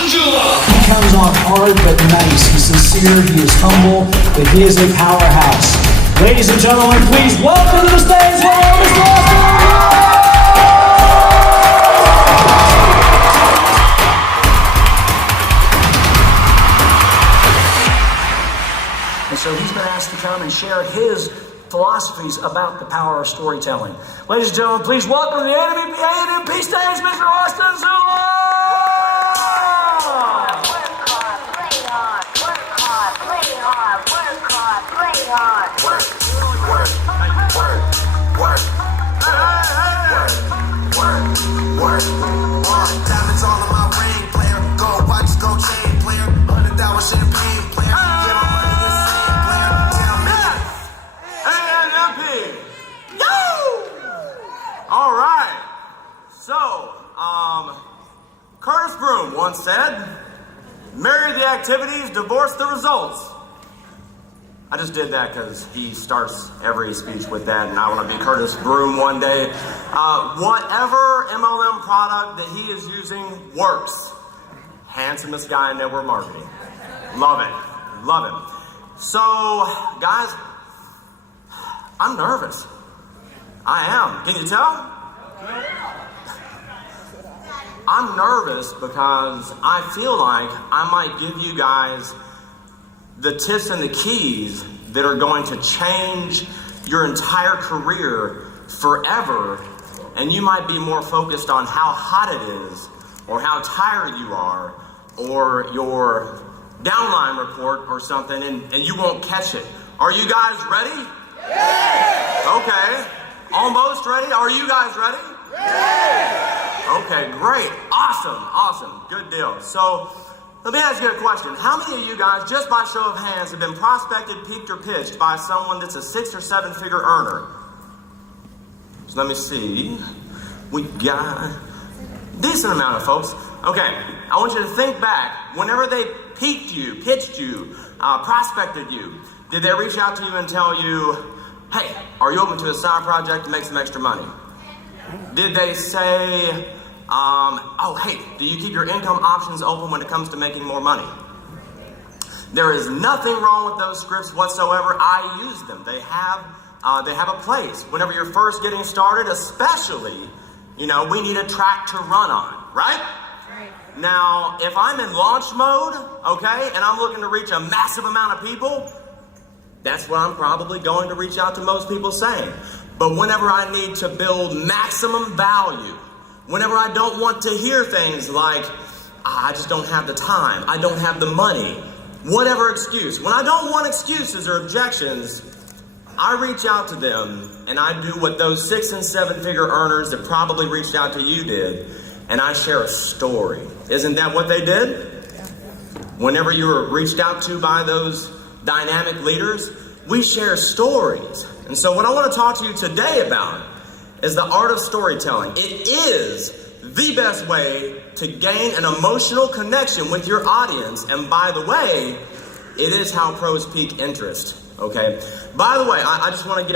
Angela. He comes on hard but nice. He's sincere, he is humble, but he is a powerhouse. Ladies and gentlemen, please welcome to the stage, Mr. Austin. And so he's been asked to come and share his philosophies about the power of storytelling. Ladies and gentlemen, please welcome to the AMP stage, Mr. Austin Zula! Diamonds all in my ring, player. Gold watch, gold chain, player. $100 champagne, player. Get on money insane, player. AMP! No! All right. So, Curtis Broom once said, marry the activities, divorce the results. I just did that because he starts every speech with that, and I want to be Curtis Broom one day. Whatever MLM product that he is using works. Handsomest guy in network marketing. Love it. Love it. So, guys, I'm nervous. I am. Can you tell? I'm nervous because I feel like I might give you guys the tips and the keys that are going to change your entire career forever, and you might be more focused on how hot it is, or how tired you are, or your downline report or something, and you won't catch it. Are you guys ready? Yeah! Okay. Almost ready? Are you guys ready? Yeah! Okay, great. Awesome. Good deal. So, let me ask you a question. How many of you guys, just by show of hands, have been prospected, peaked, or pitched by someone that's a 6 or 7 figure earner? So let me see. We got a decent amount of folks. Okay, I want you to think back. Whenever they peaked you, pitched you, prospected you, did they reach out to you and tell you, hey, are you open to a side project to make some extra money? Did they say, oh, hey, do you keep your income options open when it comes to making more money? There is nothing wrong with those scripts whatsoever. I use them. They have a place. Whenever you're first getting started, especially, we need a track to run on, right? Now, if I'm in launch mode, okay, and I'm looking to reach a massive amount of people, that's what I'm probably going to reach out to most people saying. But whenever I need to build maximum value, whenever I don't want to hear things like, I just don't have the time, I don't have the money, whatever excuse. When I don't want excuses or objections, I reach out to them and I do what those 6 and 7 figure earners that probably reached out to you did, and I share a story. Isn't that what they did? Whenever you were reached out to by those dynamic leaders, we share stories. And so what I want to talk to you today about is the art of storytelling. It is the best way to gain an emotional connection with your audience. And by the way, it is how pros pique interest. Okay. By the way, I just want to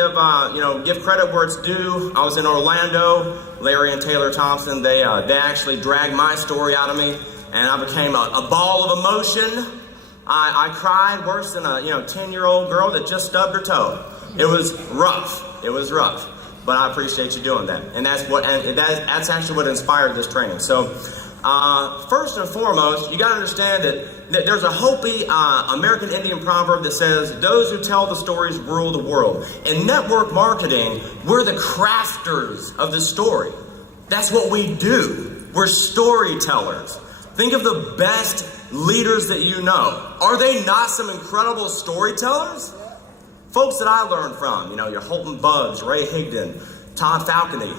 give credit where it's due. I was in Orlando. Larry and Taylor Thompson, they actually dragged my story out of me, and I became a ball of emotion. I cried worse than a 10-year-old girl that just stubbed her toe. It was rough. But I appreciate you doing that, and that's actually what inspired this training. So, first and foremost, you got to understand that there's a Hopi American Indian proverb that says, "Those who tell the stories rule the world." In network marketing, we're the crafters of the story. That's what we do. We're storytellers. Think of the best leaders that you know. Are they not some incredible storytellers? Folks that I learned from, your Holton Buggs, Ray Higdon, Todd Falcone.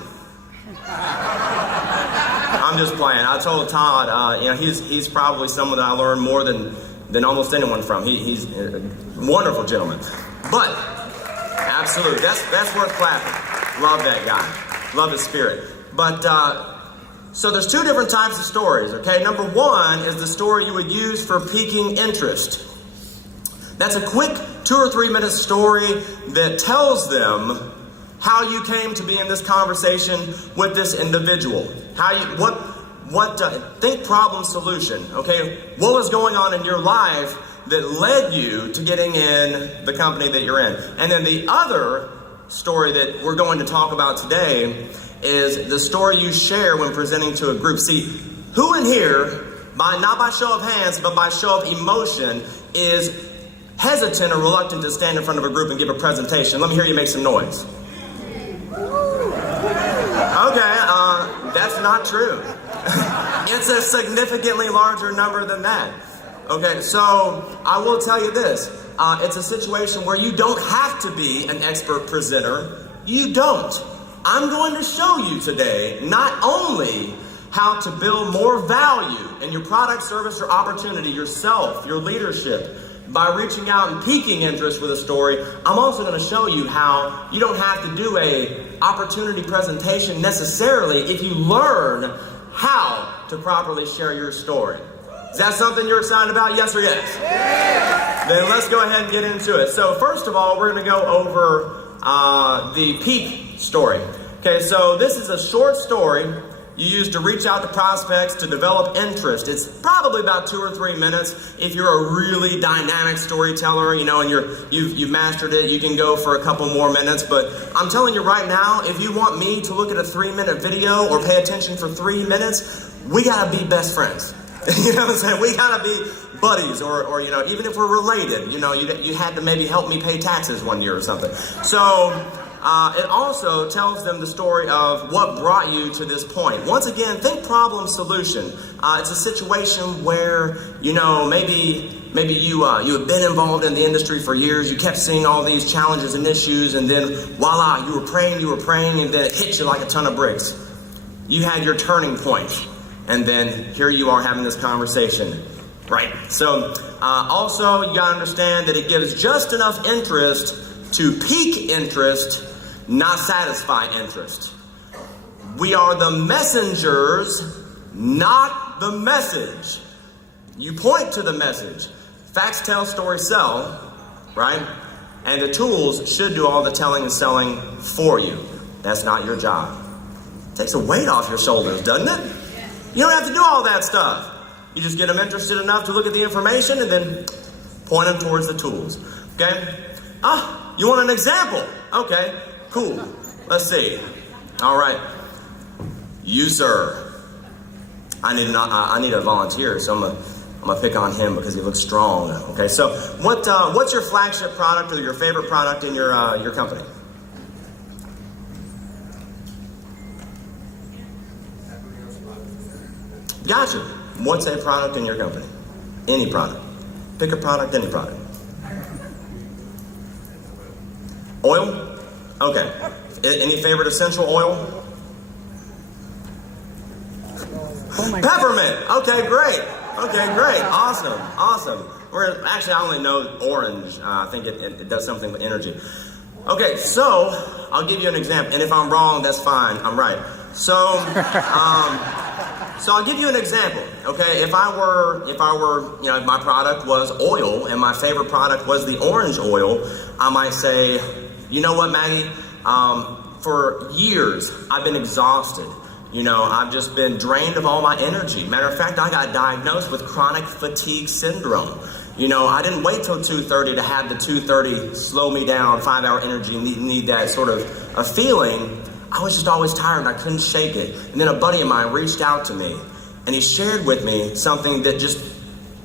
I'm just playing. I told Todd, he's probably someone that I learned more than almost anyone from. He's a wonderful gentleman. But, absolutely, that's worth clapping. Love that guy. Love his spirit. But, so there's 2 different types of stories, okay? Number 1 is the story you would use for piquing interest. That's a quick 2 or 3 minute story that tells them how you came to be in this conversation with this individual. think problem solution, okay? What was going on in your life that led you to getting in the company that you're in? And then the other story that we're going to talk about today is the story you share when presenting to a group. See, who in here, not by show of hands, but by show of emotion, is hesitant or reluctant to stand in front of a group and give a presentation? Let me hear you make some noise. Okay, that's not true. It's a significantly larger number than that. Okay, so I will tell you this. It's a situation where you don't have to be an expert presenter. You don't. I'm going to show you today not only how to build more value in your product, service, or opportunity, yourself, your leadership, by reaching out and piquing interest with a story. I'm also going to show you how you don't have to do a opportunity presentation necessarily if you learn how to properly share your story. Is that something you're excited about? Yes or yes? Yeah. Then let's go ahead and get into it. So first of all, we're going to go over the peak story. Okay, so this is a short story you use to reach out to prospects to develop interest. It's probably about 2 or 3 minutes. If you're a really dynamic storyteller, you know, and you've mastered it, you can go for a couple more minutes. But I'm telling you right now, if you want me to look at a 3-minute video or pay attention for 3 minutes, we gotta be best friends. You know what I'm saying? We gotta be buddies, or you know, even if we're related, you know, you had to maybe help me pay taxes one year or something. So it also tells them the story of what brought you to this point. Once again, think problem solution. It's a situation where, you know, maybe you have been involved in the industry for years. You kept seeing all these challenges and issues, and then voila, you were praying, and then it hit you like a ton of bricks. You had your turning point, and then here you are having this conversation. Right. So also you gotta understand that it gives just enough interest to pique interest, not satisfy interest. We are the messengers, not the message. You point to the message. Facts tell, stories sell, right? And the tools should do all the telling and selling for you. That's not your job. It takes a weight off your shoulders, doesn't it? You don't have to do all that stuff. You just get them interested enough to look at the information and then point them towards the tools. Okay? You want an example? Okay, cool. Let's see. All right. You, sir. I need a volunteer, so I'm gonna pick on him because he looks strong. Okay, so what's your flagship product or your favorite product in your company? Gotcha. What's a product in your company? Any product. Pick a product, any product. Oil? Okay. Any favorite essential oil? Peppermint. Okay, great. Awesome. Actually, I only know orange. I think it does something with energy. Okay, so I'll give you an example. And if I'm wrong, that's fine. I'm right. So I'll give you an example, okay? If I were, you know, if my product was oil and my favorite product was the orange oil, I might say, you know what, Maggie? For years, I've been exhausted. You know, I've just been drained of all my energy. Matter of fact, I got diagnosed with chronic fatigue syndrome. You know, I didn't wait till 2:30 to have the 2:30 slow me down, 5-hour energy, need that sort of a feeling. I was just always tired and I couldn't shake it. And then a buddy of mine reached out to me and he shared with me something that just,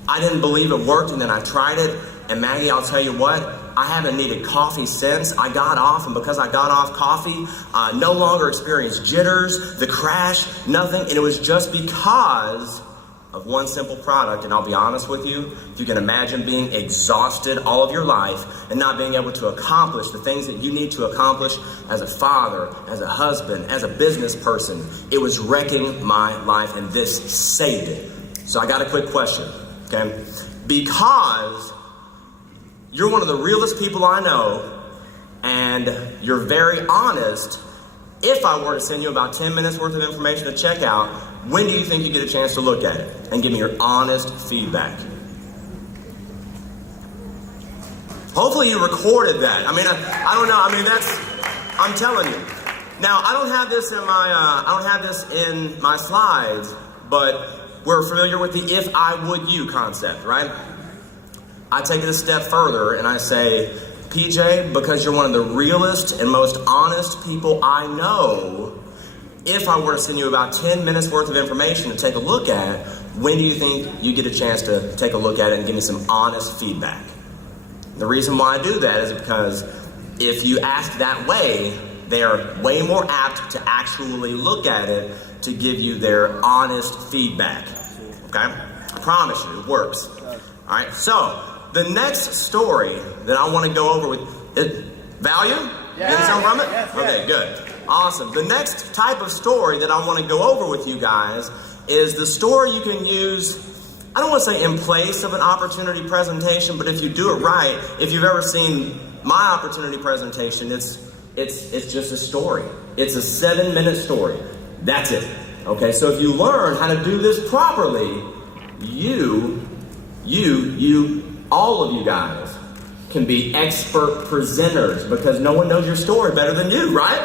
I didn't believe it worked, and then I tried it. And Maggie, I'll tell you what, I haven't needed coffee since. I got off, and because I got off coffee, I no longer experienced jitters, the crash, nothing. And it was just because of one simple product. And I'll be honest with you, if you can imagine being exhausted all of your life and not being able to accomplish the things that you need to accomplish as a father, as a husband, as a business person, it was wrecking my life, and this saved it. So I got a quick question, okay? Because you're one of the realest people I know, and you're very honest. If I were to send you about 10 minutes worth of information to check out, when do you think you get a chance to look at it and give me your honest feedback? Hopefully you recorded that. I mean, I don't know. I mean, I'm telling you. Now, I don't have this in my slides, but we're familiar with the if I would you concept, right? I take it a step further and I say, PJ, because you're one of the realest and most honest people I know, if I were to send you about 10 minutes worth of information to take a look at, when do you think you get a chance to take a look at it and give me some honest feedback? The reason why I do that is because if you ask that way, they are way more apt to actually look at it to give you their honest feedback. Okay? I promise you, it works. All right, so the next story that I want to go over with value? Yeah. Getting something from it? Yes, Okay, yes. good. Awesome. The next type of story that I want to go over with you guys is the story you can use, I don't want to say in place of an opportunity presentation, but if you do it right, if you've ever seen my opportunity presentation, it's just a story. It's a 7-minute story. That's it. Okay, so if you learn how to do this properly, all of you guys can be expert presenters because no one knows your story better than you, right?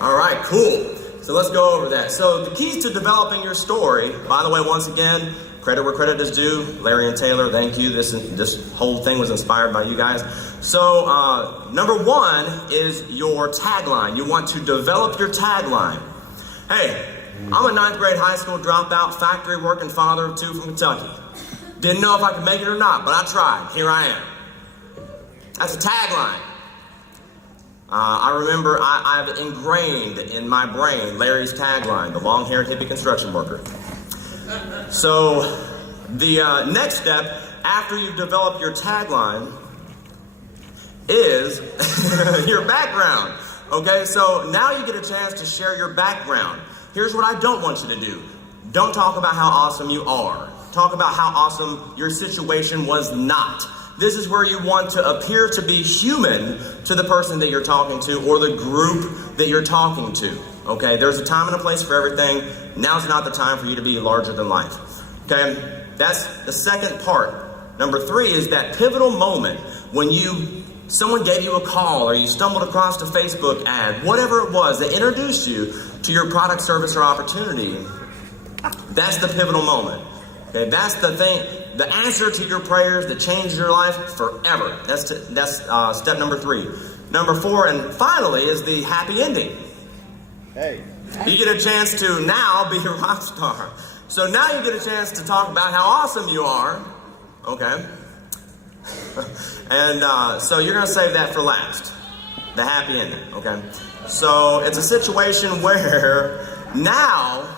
All right, cool. So let's go over that. So the keys to developing your story, by the way, once again, credit where credit is due. Larry and Taylor, thank you. This whole thing was inspired by you guys. So number one is your tagline. You want to develop your tagline. Hey, I'm a 9th grade high school dropout, factory working father of 2 from Kentucky. Didn't know if I could make it or not, but I tried. Here I am. That's a tagline. I remember I've ingrained in my brain Larry's tagline, the long-haired hippie construction worker. So the next step after you've developed your tagline is your background. Okay, so now you get a chance to share your background. Here's what I don't want you to do. Don't talk about how awesome you are. Talk about how awesome your situation was not. This is where you want to appear to be human to the person that you're talking to or the group that you're talking to. Okay, there's a time and a place for everything. Now's not the time for you to be larger than life. Okay, that's the second part. Number 3 is that pivotal moment when someone gave you a call or you stumbled across a Facebook ad, whatever it was that introduced you to your product, service, or opportunity. That's the pivotal moment. Okay, that's the thing, the answer to your prayers that changed your life forever. That's step number 3. Number 4, and finally, is the happy ending. Hey. You get a chance to now be a rock star. So now you get a chance to talk about how awesome you are. Okay. And so you're going to save that for last. The happy ending. Okay. So it's a situation where now,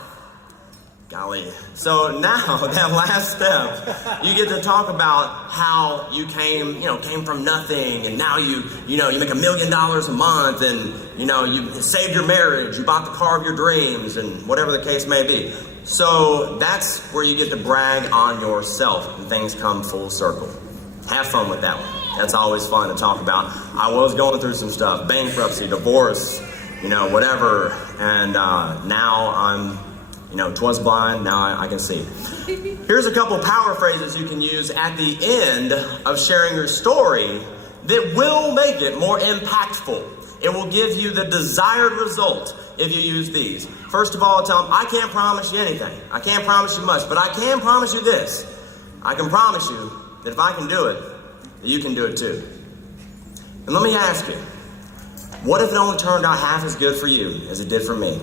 golly. So now that last step, you get to talk about how you came from nothing, and now you make $1 million a month, and you saved your marriage, you bought the car of your dreams, and whatever the case may be. So that's where you get to brag on yourself, and things come full circle. Have fun with that one. That's always fun to talk about. I was going through some stuff, bankruptcy, divorce, whatever, and now I'm 'twas blind, now I can see. Here's a couple power phrases you can use at the end of sharing your story that will make it more impactful. It will give you the desired result if you use these. First of all, tell them, I can't promise you anything. I can't promise you much, but I can promise you this. I can promise you that if I can do it, that you can do it too. And let me ask you, what if it only turned out half as good for you as it did for me?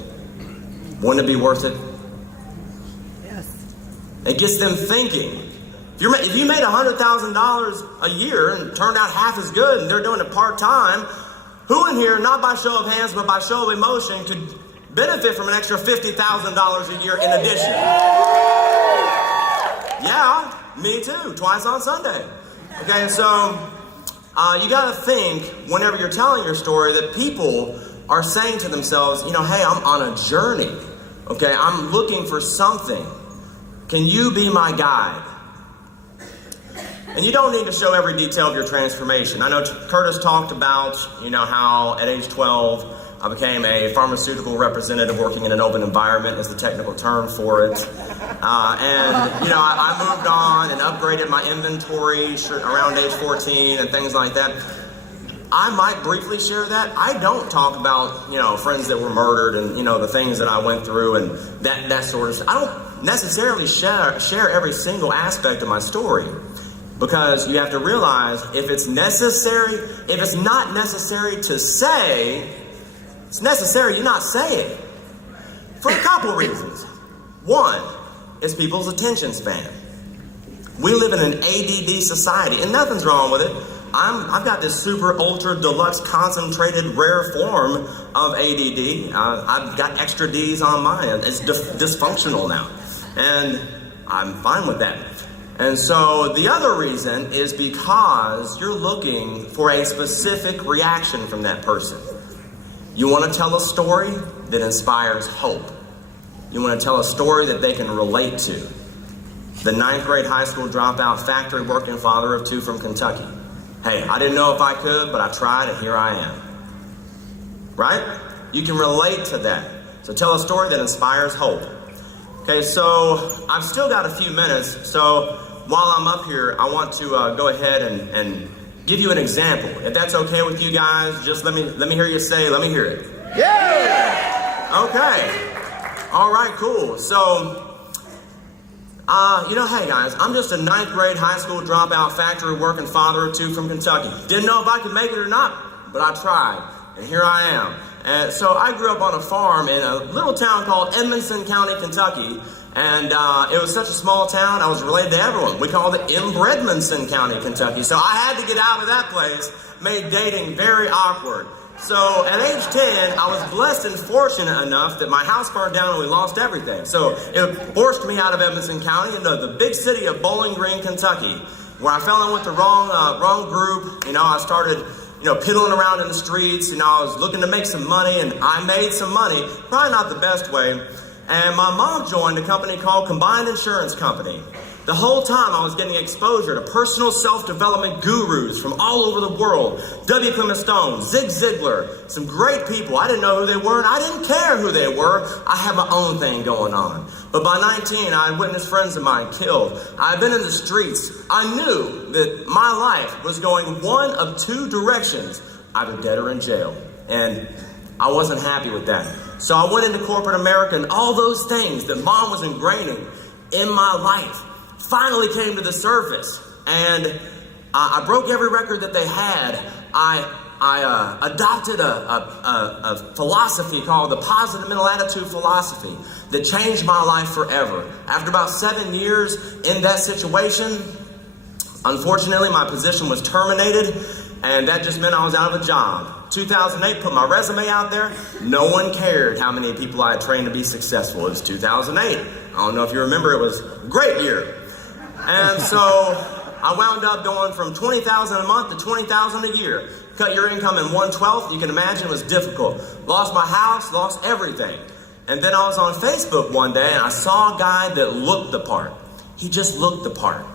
Wouldn't it be worth it? It gets them thinking. If you made $100,000 a year and turned out half as good and they're doing it part-time, who in here, not by show of hands, but by show of emotion, could benefit from an extra $50,000 a year in addition? Yeah, me too, twice on Sunday. Okay, so you gotta think whenever you're telling your story that people are saying to themselves, hey, I'm on a journey. Okay, I'm looking for something. Can you be my guide? And you don't need to show every detail of your transformation. I know Curtis talked about, how at age 12, I became a pharmaceutical representative working in an open environment is the technical term for it. I moved on and upgraded my inventory around age 14 and things like that. I might briefly share that. I don't talk about, friends that were murdered and, the things that I went through and that sort of stuff. necessarily share every single aspect of my story, because you have to realize if it's not necessary to say, it's necessary you not say it. For a couple reasons. One is people's attention span. We live in an ADD society, and nothing's wrong with it. I've got this super ultra deluxe concentrated rare form of ADD. I've got extra D's on mine. It's dysfunctional now, and I'm fine with that. And so the other reason is because you're looking for a specific reaction from that person. You want to tell a story that inspires hope. You want to tell a story that they can relate to. The 9th grade high school dropout, factory working father of 2 from Kentucky. Hey, I didn't know if I could, but I tried, and here I am. Right? You can relate to that. So tell a story that inspires hope. Okay, so I've still got a few minutes, so while I'm up here, I want to go ahead and give you an example. If that's okay with you guys, just let me hear you say, let me hear it. Yeah! Okay. All right, cool. So, hey guys, I'm just a 9th grade high school dropout, factory working father of 2 from Kentucky. Didn't know if I could make it or not, but I tried, and here I am. And so I grew up on a farm in a little town called Edmonson County, Kentucky, and it was such a small town, I was related to everyone. We called it Inbredmonson County, Kentucky. So I had to get out of that place, made dating very awkward. So at age 10, I was blessed and fortunate enough that my house burned down and we lost everything. So it forced me out of Edmonson County into the big city of Bowling Green, Kentucky, where I fell in with the wrong group. I started piddling around in the streets. I was looking to make some money, and I made some money, probably not the best way. And my mom joined a company called Combined Insurance Company. The whole time I was getting exposure to personal self-development gurus from all over the world. W. Clement Stone, Zig Ziglar, some great people. I didn't know who they were, and I didn't care who they were. I had my own thing going on. But by 19, I had witnessed friends of mine killed. I had been in the streets. I knew that my life was going one of 2 directions, either dead or in jail. And I wasn't happy with that. So I went into corporate America, and all those things that mom was ingraining in my life finally came to the surface. And I broke every record that they had. I adopted a philosophy called the Positive Mental Attitude Philosophy that changed my life forever. After about 7 years in that situation, unfortunately, my position was terminated, and that just meant I was out of a job. 2008, put my resume out there. No one cared how many people I had trained to be successful. It was 2008. I don't know if you remember, it was a great year. And so I wound up going from $20,000 a month to $20,000 a year. Cut your income in 1/12, you can imagine it was difficult. Lost my house, lost everything. And then I was on Facebook one day and I saw a guy that looked the part. He just looked the part.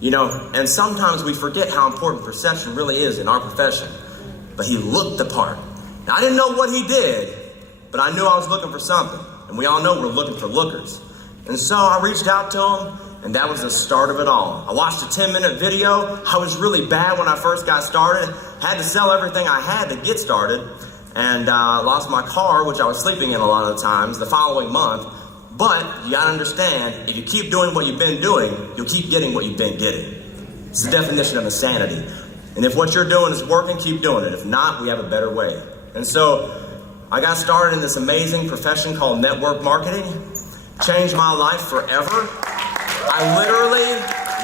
And sometimes we forget how important perception really is in our profession. But he looked the part. Now, I didn't know what he did, but I knew I was looking for something. And we all know we're looking for lookers. And so I reached out to him, and that was the start of it all. I watched a 10-minute video. I was really bad when I first got started. Had to sell everything I had to get started. And lost my car, which I was sleeping in a lot of the times, the following month. But you gotta understand, if you keep doing what you've been doing, you'll keep getting what you've been getting. It's the definition of insanity. And if what you're doing is working, keep doing it. If not, we have a better way. And so I got started in this amazing profession called network marketing. Changed my life forever. I literally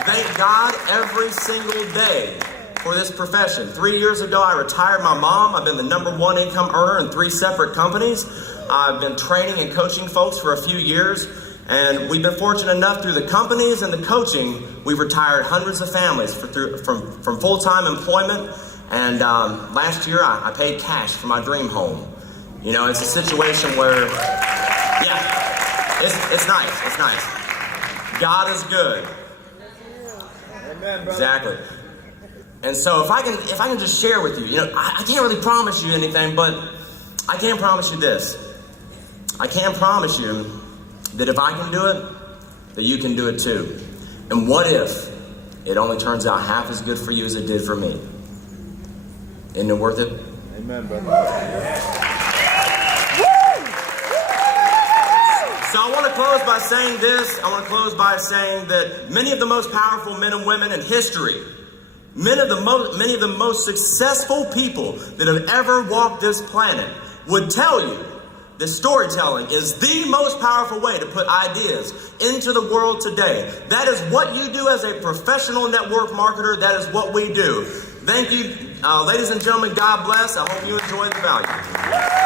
thank God every single day for this profession. 3 years ago, I retired my mom. I've been the #1 income earner in 3 separate companies. I've been training and coaching folks for a few years. And we've been fortunate enough through the companies and the coaching, we've retired hundreds of families from full-time employment. And last year, I paid cash for my dream home. It's a situation where, it's nice. It's nice. God is good. Amen, brother. Exactly. And so if I can just share with you, I can't really promise you anything, but I can promise you this. I can promise you that if I can do it, that you can do it too. And what if it only turns out half as good for you as it did for me? Isn't it worth it? Amen, brother. So I want to close by saying this. I want to close by saying that many of the most powerful men and women in history, many of the most successful people that have ever walked this planet would tell you that storytelling is the most powerful way to put ideas into the world today. That is what you do as a professional network marketer. That is what we do. Thank you, ladies and gentlemen. God bless. I hope you enjoyed the value.